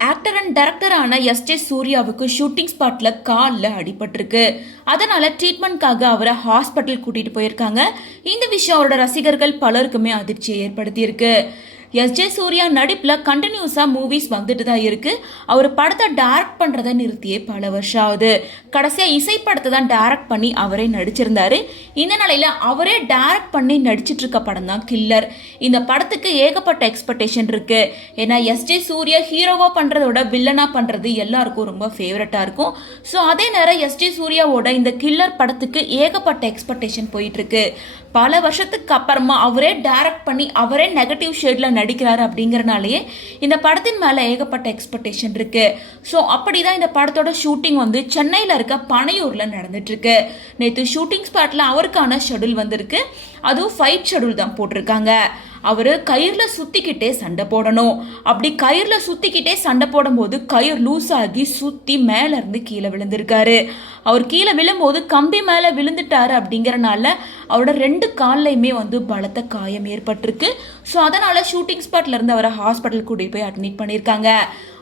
Actor and டைரக்டரான S J சூர்யாவுக்கு shooting ஸ்பாட்ல காலில் அடிபட்டிருக்கு. அதனால ட்ரீட்மெண்ட்காக அவரை ஹாஸ்பிட்டல் கூட்டிட்டு போயிருக்காங்க. இந்த விஷயம் அவரோட ரசிகர்கள் பலருக்குமே அதிர்ச்சியை ஏற்படுத்தியிருக்கு. எஸ்.ஜே சூர்யா நடிப்புல கண்டினியூஸா மூவிஸ் வந்துட்டு தான் இருக்கு. அவர் படத்தை டைரக்ட் பண்றதை நிறுத்தியே பல வருஷம் ஆகுது. கடைசியா இசை படத்தை தான் டைரக்ட் பண்ணி அவரே நடிச்சிருந்தாரு. இந்த நிலையில அவரே டைரக்ட் பண்ணி நடிச்சிட்டு இருக்க படம் தான் கில்லர். இந்த படத்துக்கு ஏகப்பட்ட எக்ஸ்பெக்டேஷன் இருக்கு. ஏன்னா எஸ்.ஜே சூர்யா ஹீரோவா பண்றதோட வில்லனா பண்றது எல்லாருக்கும் ரொம்ப ஃபேவரட்டா இருக்கும். ஸோ அதே நேரம் எஸ்.ஜே சூர்யாவோட இந்த கில்லர் படத்துக்கு ஏகப்பட்ட எக்ஸ்பெக்டேஷன் போயிட்டு இருக்கு. பல வருஷத்துக்கு அப்புறமா அவரே டைரக்ட் பண்ணி அவரே நெகட்டிவ் ஷேட்ல நடிக்கிறாரு அப்படிங்கறனாலேயே இந்த படத்தின் மேல ஏகப்பட்ட எக்ஸ்பெக்டேஷன் இருக்கு. ஸோ அப்படிதான் இந்த படத்தோட ஷூட்டிங் வந்து சென்னையில இருக்க பனையூர்ல நடந்துட்டு இருக்கு. நேற்று ஷூட்டிங் ஸ்பாட்ல அவருக்கான ஷெடியூல் வந்திருக்கு. அதுவும் ஃபைட் ஷெடியூல் தான் போட்டிருக்காங்க. அவரு கயிறுல சுத்திக்கிட்டே சண்டை போடணும். அப்படி கயிறுல சுத்திக்கிட்டே சண்டை போடும்போது கயிறு லூஸ் ஆகி சுத்தி மேல இருந்து கீழே விழுந்திருக்காரு. அவர் கீழே விழும்போது கம்பி மேல விழுந்துட்டாரு. அப்படிங்கறனால அவரோட 2 கால்லையுமே வந்து பலத்த காயம் ஏற்பட்டிருக்கு. ஸோ அதனால ஷூட்டிங் ஸ்பாட்ல இருந்து அவரை ஹாஸ்பிட்டல் கூட்டிட்டு போய் அட்மிட் பண்ணியிருக்காங்க.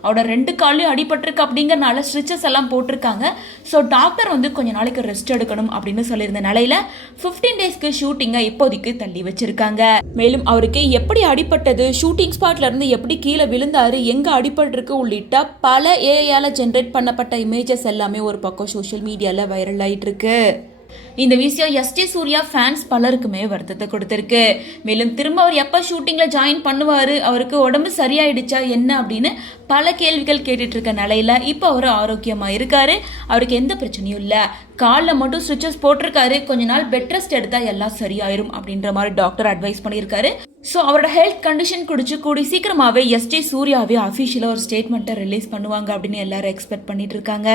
அவரோட 2 கால்லையும் அடிபட்டிருக்கு. அப்படிங்கறனால ஸ்டிச்சஸ் எல்லாம் போட்டிருக்காங்க. ஸோ டாக்டர் வந்து கொஞ்ச நாளைக்கு ரெஸ்ட் எடுக்கணும் அப்படின்னு சொல்லியிருந்த நிலையில 15 டேஸ்க்கு ஷூட்டிங்கை இப்போதைக்கு தள்ளி வச்சிருக்காங்க. மேலும் அவருக்கு எப்படி அடிபட்டது, ஷூட்டிங் ஸ்பாட்ல இருந்து எப்படி கீழே விழுந்தாரு, எங்க அடிபட்டிருக்கு உள்ளிட்ட பல ஏஐயால ஜென்ரேட் பண்ணப்பட்ட இமேஜஸ் எல்லாமே ஒரு பக்கம் சோஷியல் மீடியால வைரல் ஆயிட்டு இருக்கு. இந்த விஷயம் எஸ்.ஜே சூர்யா ஃபேன்ஸ் பலருக்குமே வருத்தத்தை கொடுத்திருக்கு. மேலும் திரும்ப அவர் எப்ப ஷூட்டிங்ல ஜாயின் பண்ணுவாரு, அவருக்கு உடம்பு சரியாயிடுச்சா என்ன அப்படின்னு பல கேள்விகள் கேட்டுட்டு இருக்க நிலையில இப்போ அவர் ஆரோக்கியமா இருக்காரு. அவருக்கு எந்த பிரச்சனையும் இல்ல. காலில் மட்டும் ஸ்டிச்சஸ் போட்டிருக்காரு. கொஞ்ச நாள் பெட் ரெஸ்ட் எடுத்தா எல்லாம் சரியாயிரும் அப்படின்ற மாதிரி டாக்டர் அட்வைஸ் பண்ணியிருக்காரு. ஸோ அவரோட ஹெல்த் கண்டிஷன் குடிச்சு கூடி சீக்கிரமாவே எஸ்.ஜே சூர்யாவே அஃபிஷியலா ஒரு ஸ்டேட்மெண்ட்டை ரிலீஸ் பண்ணுவாங்க அப்படின்னு எல்லாரும் எக்ஸ்பெக்ட் பண்ணிட்டு இருக்காங்க.